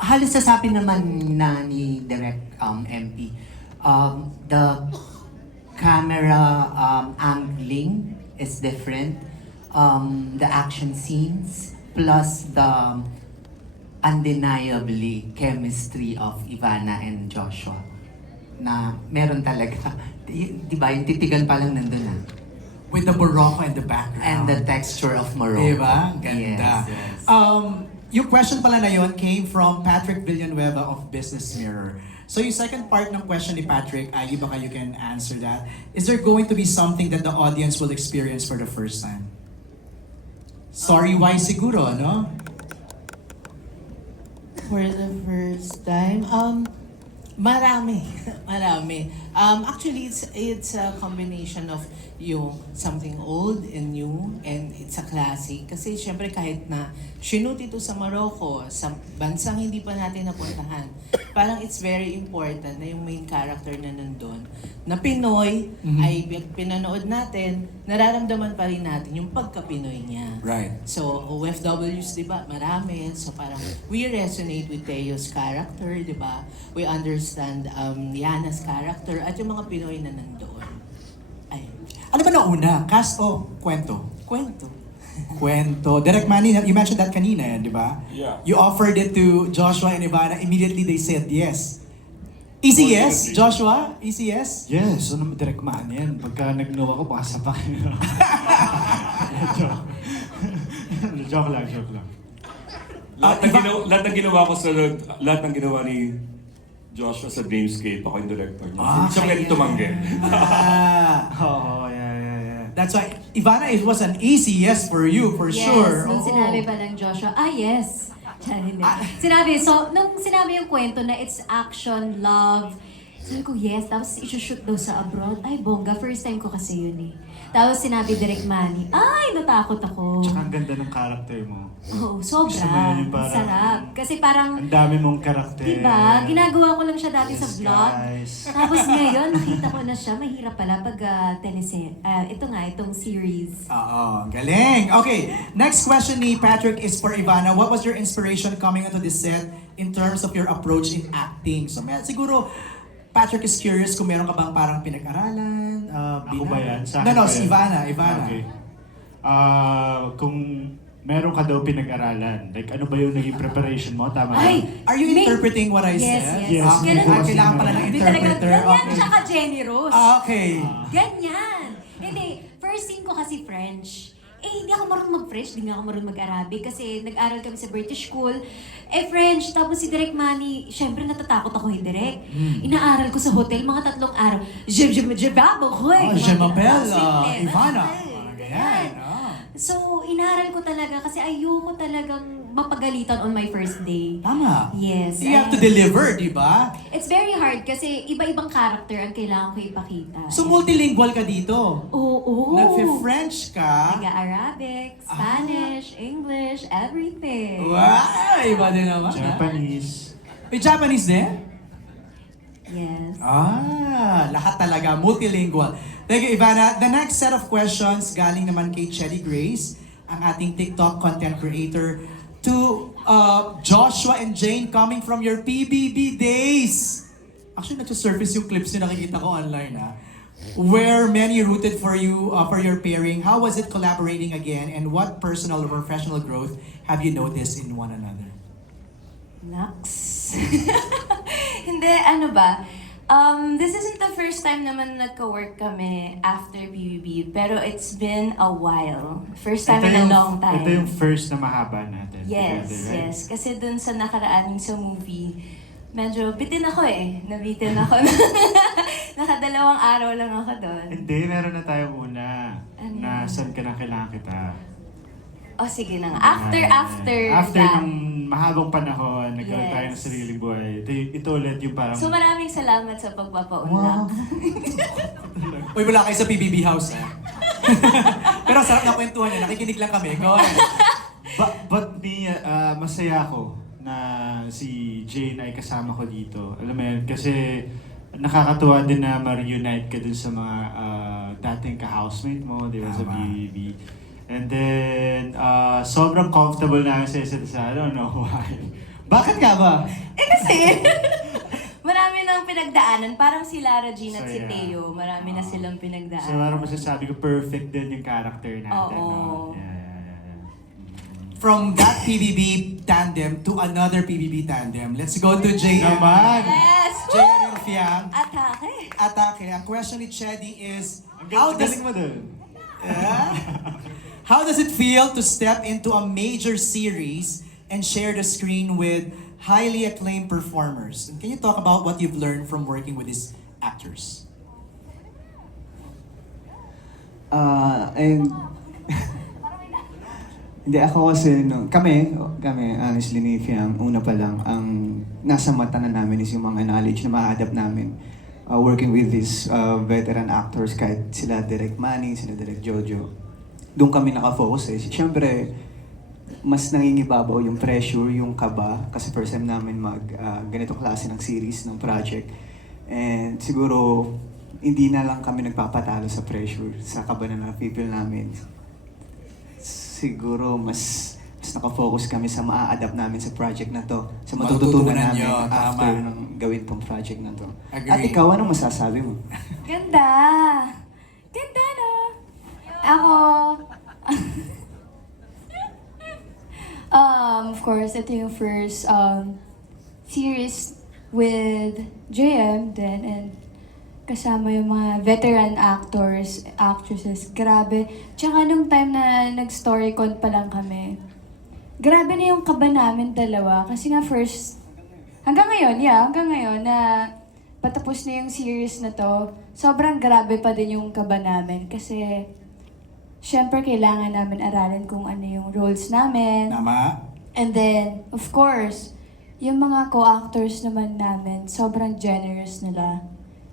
Halos sasabi naman na ni Direk MP, the camera angling is different. The action scenes plus the undeniably chemistry of Ivana and Joshua na meron talaga. Di ba? Yung titigan pa lang nandun na. With the Morocco and the background. And the texture of Morocco. Diba? Ganda. Yes, yes. Yung question pala na yun came from Patrick Villanueva of Business Mirror. So yung second part ng question ni Patrick, ay baka you can answer that. Is there going to be something that the audience will experience for the first time? Sorry, why siguro, no? For the first time, marami. Marami. Actually, it's a combination of yung something old and new, and it's a classic. Kasi syempre kahit na shoot ito sa Morocco, sa bansang hindi pa natin napuntahan, parang it's very important na yung main character na nandun, na Pinoy, ay pinanood natin, nararamdaman pa rin natin yung pagka-Pinoy niya. Right. So, OFWs, di ba? Marami. So, parang we resonate with Teo's character, di ba? We understand Yana's character at yung mga Pinoy na nandoon. Ay, Ano ba nauna? Cast o kwento? kwento. Kwento. Direct Manny, you mentioned that kanina, di ba? Yeah. You offered it to Joshua and Ivana. Immediately they said yes. Easy yes, Fortunately. Joshua? Easy yes? Yes, ano direct man yan. Pagka nag-no ako, pasa pa kayo. Joke lang, joke lang. Lahat ng ginawa ko sa lahat ng ginawa ni Joshua sa Dreamscape, ako yung director niya. Siya pwede tumanggi. Oo, yeah. That's why, Ivana, it was an easy yes for you, for Yes, sure. nung Oo. sinabi pa lang Joshua, yes. Hindi. Sinabi, so, nung sinabi yung kwento na it's action, love, sabi ko, yes. Tapos isushoot daw sa abroad. Ay, bongga. First time ko kasi yun eh. Tapos sinabi Direk Manny, ay, natakot ako. Tsaka ang ganda ng character mo. Oo, Gusto mo sobra. yun yung parang- Sarap. Kasi parang, Ang dami mong karakter. diba, ginagawa ko lang siya dati sa vlog. Guys. Tapos ngayon, nakita ko na siya. Mahirap pala pag ito nga, itong series. Oo, galing. Okay, next question ni Patrick is for Ivana. What was your inspiration coming onto this set in terms of your approach in acting? So, siguro, Patrick is curious kung meron ka bang parang pinag-aralan? Ako ba yan? Sa No, akin ba si yan? Ivana. Okay. Kung meron ka daw pinag-aralan, like ano ba yung naging preparation mo? Tama ba? Ay! Are you May- interpreting what I Yes, said? yes. Yes. Okay. Ganun. Kailangan pala ng Hindi talaga, interpreter. ganyan Okay. siya ka-Jenny Rose. Okay. Ganyan. Hindi, first scene ko kasi French. Hindi ako marunong mag-French, hindi nga ako marunong mag-Arabic kasi nag-aral kami sa British school. French, tapos si Direk Manny, syempre natatakot ako kay Direk. Inaaral ko sa hotel, mga 3 araw. Je m'appelle Ivana. Ganyan. Ganyan. So, inaaral ko talaga kasi ayoko talagang mapagalitan on my first day. Tama. Yes. You have to deliver, di ba? It's very hard kasi iba-ibang character ang kailangan ko ipakita. So multilingual ka dito. Oo. Nagfe-French ka. Taga-Arabic, Spanish, English, everything. Wow! Iba din naman. Japanese. May Japanese din? Yes. Lahat talaga. Multilingual. Thank you, Ivana. The next set of questions galing naman kay Chelly Grace, ang ating TikTok content creator, to Joshua and Jane coming from your PBB days. Actually, nagsusurface yung clips nyo nakikita ko online, ha? Where many rooted for you, for your pairing. How was it collaborating again? And what personal or professional growth have you noticed in one another? Lux. Hindi, ano ba? This isn't the first time naman nagka-work kami after BBB, pero it's been a while. First time in a long time. Ito yung first na mahaba natin. Yes, together, right? yes. Kasi dun sa nakaraaning sa movie, medyo bitin ako eh. Nabitin ako. Nakadalawang araw lang ako doon. Hindi, meron na tayong una. Ano Na yun? saan ka na kailangan kita. O sige na nga. After After that. ng mahabang panahon, nagkaroon tayo ng Yes. sariling buhay. Ito ulit yung parang... So maraming salamat sa pagpapaunlak. Uy, wala kayo sa PBB house, ha? Pero sarap na kwentuhan niya. Nakikinig lang kami. Go ahead. But me, masaya ako na si Jane ay kasama ko dito. Alam mo yun, kasi nakakatuwa din na ma-reunite ka dun sa mga dating ka-housemate mo, di ba, sa Tama. BBB. And then, sobrang comfortable na sa isa't isa. I don't know why. Bakit nga ba? Eh kasi, marami nang pinagdaanan. Parang si Lara Jean at si So, yeah. Teo, marami na silang So, pinagdaanan. parang masasabi ko, perfect din yung character natin. Oo. No? Yeah. From that PBB tandem to another PBB tandem, let's go to JM. Naman! Yes! JM and Fiang. Atake! Atake. Ang question ni Chedi is, Ang how galing does, mo dun. how does it feel to step into a major series and share the screen with highly acclaimed performers? And can you talk about what you've learned from working with these actors? And hindi ako kasi kami honestly ni Fiam, una pa lang ang nasa mata na namin is yung mga knowledge na ma-adapt namin working with these veteran actors kahit sila Direk Manny, sila Direk Jojo. Doon kami nakafocus eh. Siyempre, mas nangingibabaw yung pressure, yung kaba kasi first time namin mag ganitong klase ng series, ng project. And siguro, hindi na lang kami nagpapatalo sa pressure, sa kaba na na-feel namin. Siguro mas nakafocus kami sa maa-adapt namin sa project na to, sa matututunan Matututunan namin nyo, after tama. ng gawin tong project na to. Agree. At ikaw, anong masasabi mo? Ganda! Ganda, no? Ako... of course, ito yung first series with JM then and kasama yung mga veteran actors, actresses. Grabe. Tsaka nung time na nag-storycon pa lang kami, grabe na yung kaba namin dalawa. Kasi nga first, hanggang ngayon na patapos na yung series na to, sobrang grabe pa din yung kaba namin. Kasi, syempre kailangan namin aralin kung ano yung roles namin. Tama? And then, of course, yung mga co-actors naman namin, sobrang generous nila.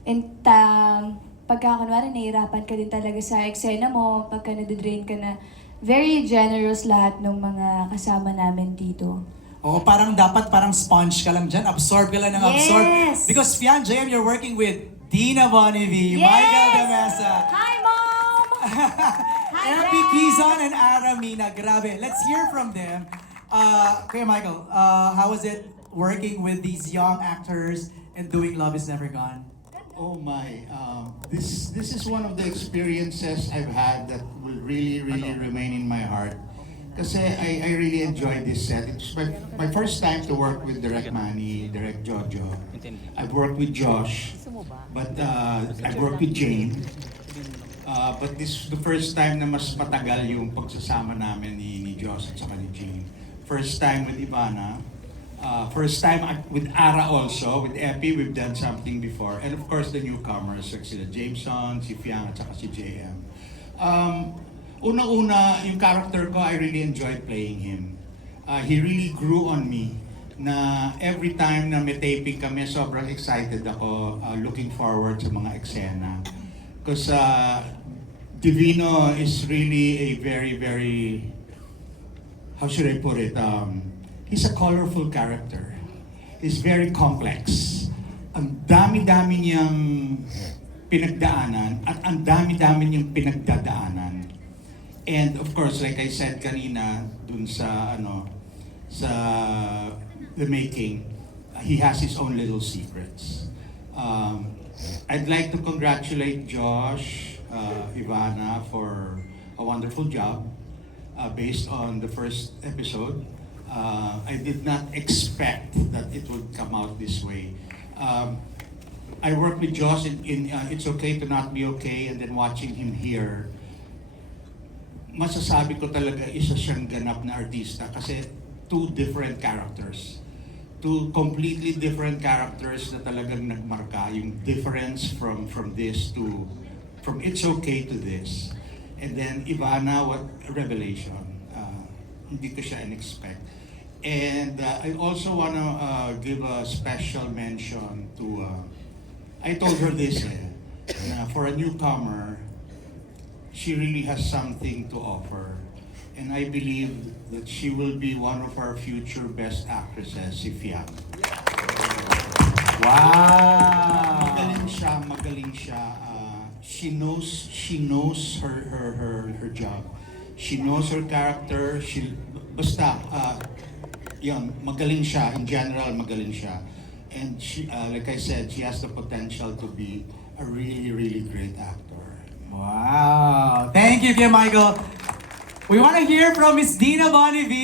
And pagka kunwari nahihirapan ka din talaga sa eksena mo, pagka nadidrain ka na, very generous lahat ng mga kasama namin dito. Oo, parang dapat parang sponge ka lang dyan. Absorb ka lang ng absorb. Yes! Because Fian, JM, you're working with Dina Bonnevie, Yes! Michael De Mesa, Hi, Mom! RP Quizon, and Aramina. Grabe. Let's hear from them. Kuya Michael, how was it working with these young actors and doing Love Is Never Gone? Oh my, this is one of the experiences I've had that will really remain in my heart. Kasi I really enjoyed this set. It's my first time to work with Direk Manny, Direk Jojo. I've worked with Josh, but I've worked with Jane. But this is the first time na mas matagal yung pagsasama namin ni Josh at saka ni Jane. First time with Ivana. First time with Ara also, with Epi, we've done something before. And of course, the newcomers, like sila Jameson, si Fiang, at saka si JM. Una-una, yung character ko, I really enjoyed playing him. He really grew on me na every time na may taping kami, sobrang excited ako, looking forward sa mga eksena. Because Divino is really a very, very, how should I put it? He's a colorful character. He's very complex. Ang dami-dami niyang pinagdaanan at ang dami-dami niyang pinagdadaanan. And of course, like I said kanina, dun sa sa the making, he has his own little secrets. I'd like to congratulate Josh, Ivana for a wonderful job based on the first episode. I did not expect that it would come out this way. I worked with Josh in It's Okay to Not Be Okay, and then watching him here, masasabi ko talaga isa siyang ganap na artista kasi two different characters. Two completely different characters na talagang nagmarka, yung difference from this to, from It's Okay to this. And then Ivana, what a revelation. Hindi ko siya in-expect. And I also want to give a special mention to, I told her this, for a newcomer, she really has something to offer. And I believe that she will be one of our future best actresses, si Fiang. Wow! Magaling siya. She knows her job. She knows her character. Basta, yun, magaling siya. In general, magaling siya. And she, like I said, she has the potential to be a really, really great actor. Wow. Thank you, Kuya Michael. We want to hear from Miss Dina Bonneville.